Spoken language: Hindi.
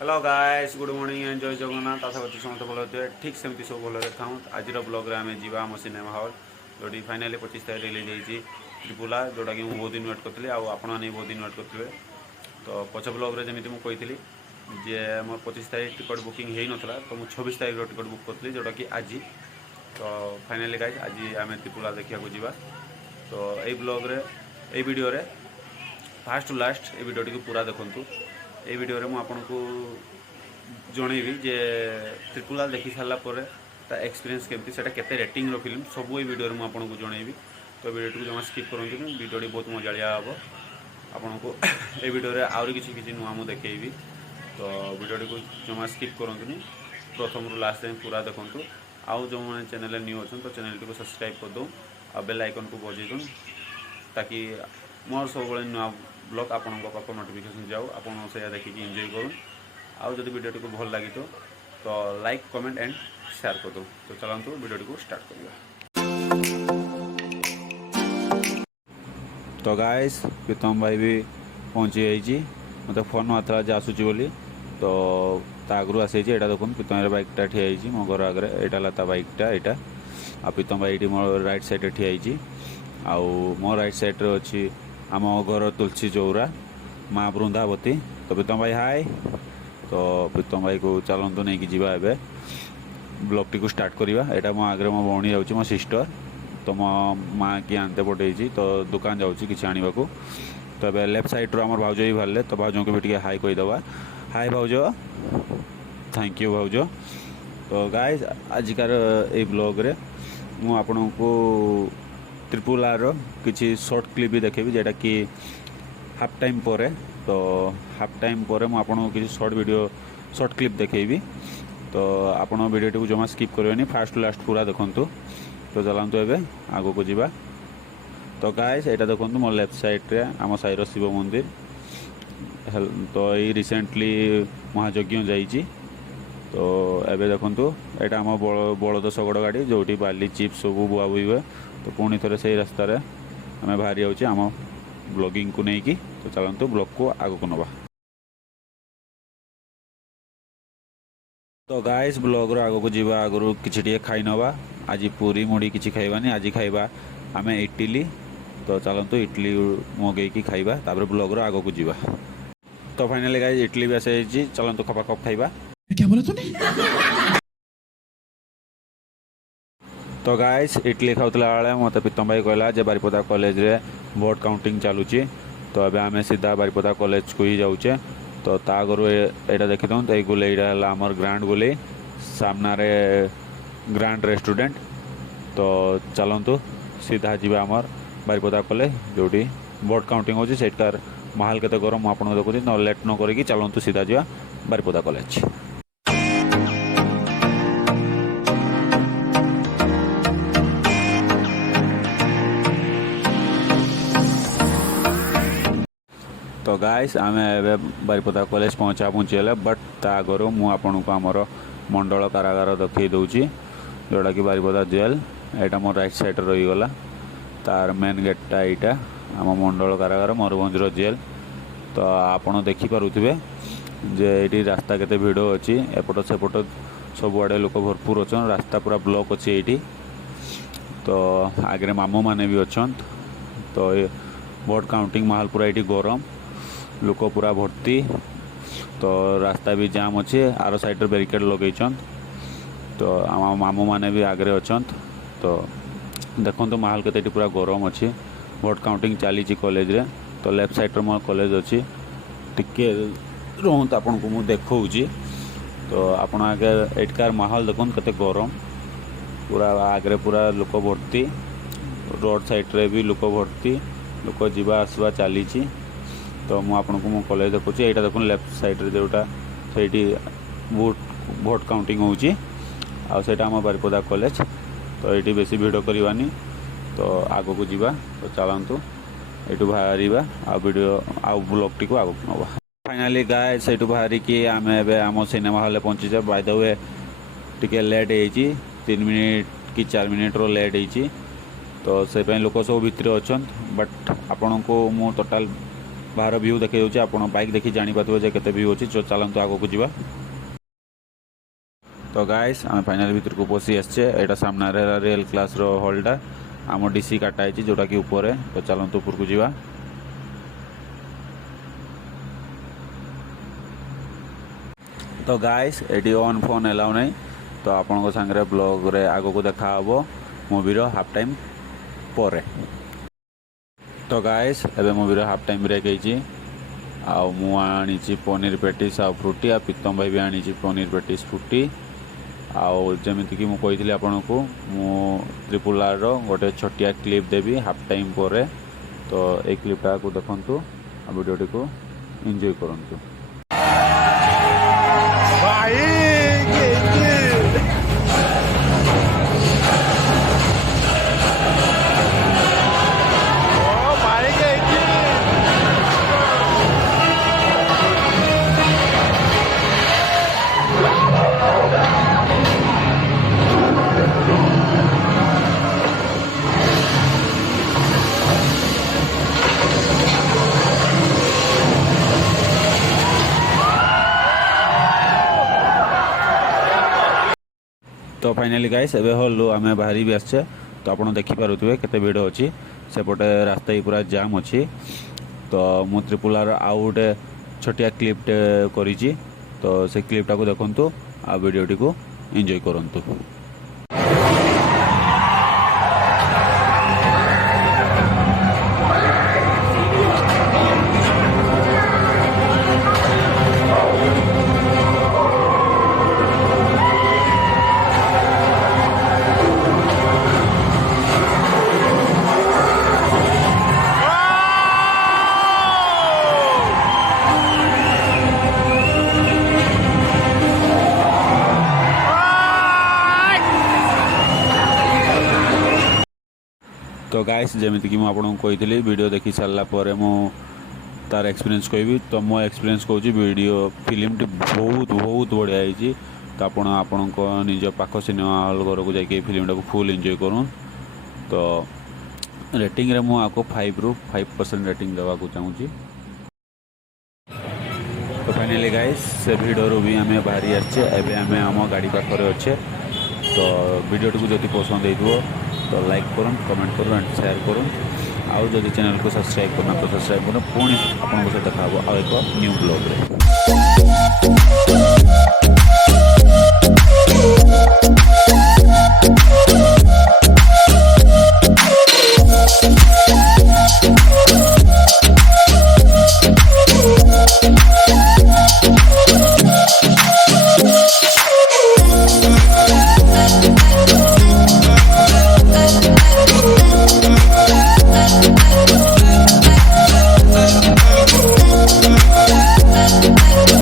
Hello guys good morning and जय जगन्नाथ आशा करছি ସମସ୍ତେ ଭଲ ଥିବେ ଠିକ୍ ସେମିତି ସବୁ ଭଲରେ ଥାଉ ଆଜିର ବ୍ଲଗ୍ରେ ଆମେ ଯିବା ଆମ ସିନେମା ହଲ୍ ଯେଉଁଠି ଫାଇନାଲି 25 ତାରିଖ ରିଲିଜ୍ ହେଇଛି ତ୍ରିପୁଲା ଯେଉଁଟାକି ମୁଁ ବହୁତ ଦିନ ୱେଟ୍ କରିଥିଲି ଆଉ ଆପଣମାନେ ବହୁତ ଦିନ ୱେଟ୍ କରିଥିବେ ତ ପଛ ବ୍ଲଗ୍ରେ ଯେମିତି ମୁଁ କହିଥିଲି ଯେ ମୋର 25 ତାରିଖ ଟିକେଟ୍ ବୁକିଂ ହେଇନଥିଲା ତ ମୁଁ 26 ତାରିଖର ଟିକେଟ୍ ବୁକ୍ କରିଥିଲି ଯେଉଁଟାକି ଆଜି ତ ଫାଇନାଲି ଗାଇସ୍ ଆଜି ଆମେ ତ୍ରିପୁଲା ଦେଖିବାକୁ ଯିବା ତ ଏଇ ବ୍ଲଗ୍ରେ ଏଇ ଭିଡ଼ିଓରେ फास्ट टू लास्ट ये भिडियोटी को पूरा देखूँ ये भिडियो में आपको जनइबी जे त्रिपुला देखी सारापर ता एक्सपीरियंस केमती से केते रेटिंग फिल्म सब ये भिडियो में आपको जनइबी तो भिडियो को जमा स्किप करूँ भिडियोटी बहुत मजालिया हम आपन को ये भिडियो आहरी किसी नुआ मुझे देखी तो भिडियोटी को जमा स्किप करूँ प्रथम रू लास्ट टाइम पूरा देखूँ आउ जो मैंने चैनल न्यू अच्छे तो चैनल को सब्सक्राइब कर दूँ आ बेल आइकन को बजे दूँ ताकि मोर सब नुआ ब्लॉग आपण पाख नोटिफिकेशन जाऊ आप देखिए एंजॉय करूँ आउ जब वीडियो को भल लगी तो लाइक कमेंट एंड शेयर कर दो तो चलतु वीडियो को स्टार्ट करिया। तो गाइस प्रीतम भाई भी पहुँची जाइए मतलब फोन आता जे आसूची बोली तो आगु आसी यहाँ देखो प्रीतम बाइकटा ठिया मो घर आगे यहाँ ता बाइकटा यहाँ आ प्रीतम भाई ये मो राइट साइड ठिया आउ मो राइट साइड अच्छी आम घर तुलसी चौरा माँ बृंदावती तो प्रीतम भाई हाय तो प्रीतम भाई को चलतु नहीं कि जावा एवं ब्लॉग टी को स्टार्ट करवा यहाँ मो आगे मो भौणी जाऊँगी मो सिस्टर तो मो माँ की आनते पठे तो दुकान जाऊँगी किसी आने को तो ये लेफ्ट साइड रो आम भाउज भी बाहर तो भाउज को भी टे हाई कहीदे हाय भाउज थैंक यू भाउज। तो गाइस आजिकार ये ब्लॉग रे मु आपन को त्रिपुलार किसी शॉर्ट क्लिप भी देखेबी जेटा कि हाफ टाइम पर तो हाफ टाइम पर मुझे किसी शॉर्ट क्लिप देखेबी तो आपण वीडियो को जमा स्किप करें फास्ट टू लास्ट पूरा देखूँ तो चलतु एवं आगो को जीवा। तो गाइस यहाँ देखो मो लेफ्ट साइड रे आम साईर शिव मंदिर तो ये रिसेंटली महायज्ञ जाइए तो एबे देखंतु एटा आम बलद शगड़ गाड़ी जो बाली चिप्स सब बुआ बुई हुए तो पुणी थे से रास्तार आम बाहरी जाऊँ आम ब्लॉगिंग को लेकिन तो चलतु ब्लॉग को आग को नवा। तो गाइस ब्लॉग आग को जीवा आगु किसी खाई नवा आज पूरी मुड़ी किसी खाइबानी आज खाइबा आम इडली तो चलतु इडली मगेकी खाइबा तापर ब्लॉग आग को जीवा। तो फाइनली गाइस इडली भी आसी चलतु खपा कप खाइबा। क्या बोला तूने? तो गाइस इडली खाऊला बेले मत प्रीतम भाई कहला जे बारिपदा कॉलेज रे वोट काउंटिंग चलुची तो अबे आम सीधा बारिपदा कॉलेज को ही जाऊचे तो आगु यहाँ देखी दूँ तो ये गुले आमर ग्रांड गुले सामना रे ग्रांड रेस्टोरेंट तो चलतु सीधा जी आमर बारिपदा कॉलेज जो वोट काउंटिंग होची सेटार महल केते गरम आपन देखुची न लेट न करी चलतु सीधा जा बारिपदा कॉलेज। तो गाइस आम बारिपदा कॉलेज पहुँचेले बट आगर मुझे आमर मंडल कारागार देखी दूची जोटा कि बारिपदा जेल यहाँ मोर राइट साइड रहीगला तार मेन गेटा यहाँ आम मंडल कारागार मयूरभंजर जेल तो आपड़ देखिपे जे ये रास्ता केते भिड़ अच्छी एपट सेपट सबुआड़े लोक भरपूर अच्छा रास्ता पूरा ब्लॉक अच्छी ये तो आगे मामू मैंने भी अच्छा तो वोट काउंटिंग माहौल पूरा ये गरम लोक पूरा भर्ती तो रास्ता भी जाम अच्छे आर साइड बैरिकेड लगे तो आम मामू मैंने भी आगे अच्छा तो देखो माहौल के पूरा गरम अच्छी वोट काउंटिंग चली कॉलेज रे तो लेफ्ट साइड मो कॉलेज अच्छी टिके रोहत आपन को मुझे देखी तो आपण आगे एटकार माहौल देखो कते गरम पूरा आगे पूरा लोक भर्ती रोड साइड रे भी लोक भर्ती लोक जीवा आसवा चली तो मुझे मो कॉलेज देखुची यहाँ देखो लेफ्ट साइड रे जोटा से वोट काउंटिंग होची आउटा आम बारिपदा कॉलेज तो ये बेसी भिड़ करवानी तो आग को जीवा तो चलतु ये बाहर आ वीडियो आउ ब्लॉग टी को आग को नवा। फाइनाली गाइस से बाहर कि आम एम सिनेमा हॉल पहुँचे बाय द वे टिके लेट होती 3 मिनिट कि 4 मिनिट रो लेट होती तो से लोक सब भितर अच्छा बट आपण को मु टोटाल बाहर व्यू देखै होछि आपण बाइक देखि जानि पातबो जे केते व्यू होछि। चलंतु आगो को जिबा। तो गाइस आम फाइनाल भीतर को पशि आसचे। एटा सामना रे रेल क्लास रो हॉलटा आम डीसी काटा है जोटा कि ऊपर। तो चलंतु ऊपर को जिबा। तो guys eighty on phone allow नहीं। तो आपण को संगे ब्लॉग रे आगो को देखा हबो मूवी रो हाफ टाइम पर। तो गाइस एबे मूवी रो हाफ टाइम ब्रेक ହେଇଛି। ଆଉ ମୁଁ ଆଣିଛି ପନିର ପେଟିସ୍ ଆଉ ଫ୍ରୁଟି। ଆଉ ପ୍ରୀତମ ଭାଇ ବି ଆଣିଛି ପନିର ପେଟିସ୍ ଫ୍ରୁଟି। ଆଉ ଯେମିତିକି ମୁଁ କହିଥିଲି ଆପଣଙ୍କୁ ମୁଁ ଟ୍ରିପୁଲ ଆର୍ ର ଗୋଟେ ଛୋଟିଆ କ୍ଲିପ୍ ଦେବି ହାଫ୍ ଟାଇମ୍ ପରେ। ତ ଏଇ କ୍ଲିପ୍ଟାକୁ ଦେଖନ୍ତୁ ଆଉ ଭିଡ଼ିଓଟିକୁ ଏନ୍ଜୟ କରନ୍ତୁ। तो फाइनाली गाइस एबे हल्लु आम बाहरी भी आसचे। तो आप देखिपे केते भिड़ अच्छी सेपटे रास्ता ही पूरा जाम अच्छी। तो मु त्रिपुलार आउ गोटे छोटिया क्लिपटे करी। तो से क्लिपटा को देखंतु आ वीडियोटी को एंजॉय करंतु। तो गाइस जमीती कि मुझे कही वीडियो देखी सारा पर मु तार एक्सपीरियंस कहबी। तो मो एक्सपीरियंस कहूँ वीडियो फिल्म टी बहुत बहुत बढ़िया है। तो आपण निज पाख सिनेमा हॉल घर को जाकि फिल्म टाक फुल एंजॉय करूँ। तो रेटिंग रे मु आपको 5 ରୁ 5% रेटिंग देवा चाहूँ। तो फाइनली गाइस से भिडियो भी आम बाहरी आसे। एवं आम आम गाड़ी पाखे अच्छे। तो वीडियो टी जब पसंद हो तो लाइक करूँ कमेंट करूँ एंड शेयर करूँ। आउ जदि चैनल को सब्सक्राइब करना तो सब्सक्राइब करूँ। पुणी आपको सहित देखा आउ एक न्यू ब्लॉग रे।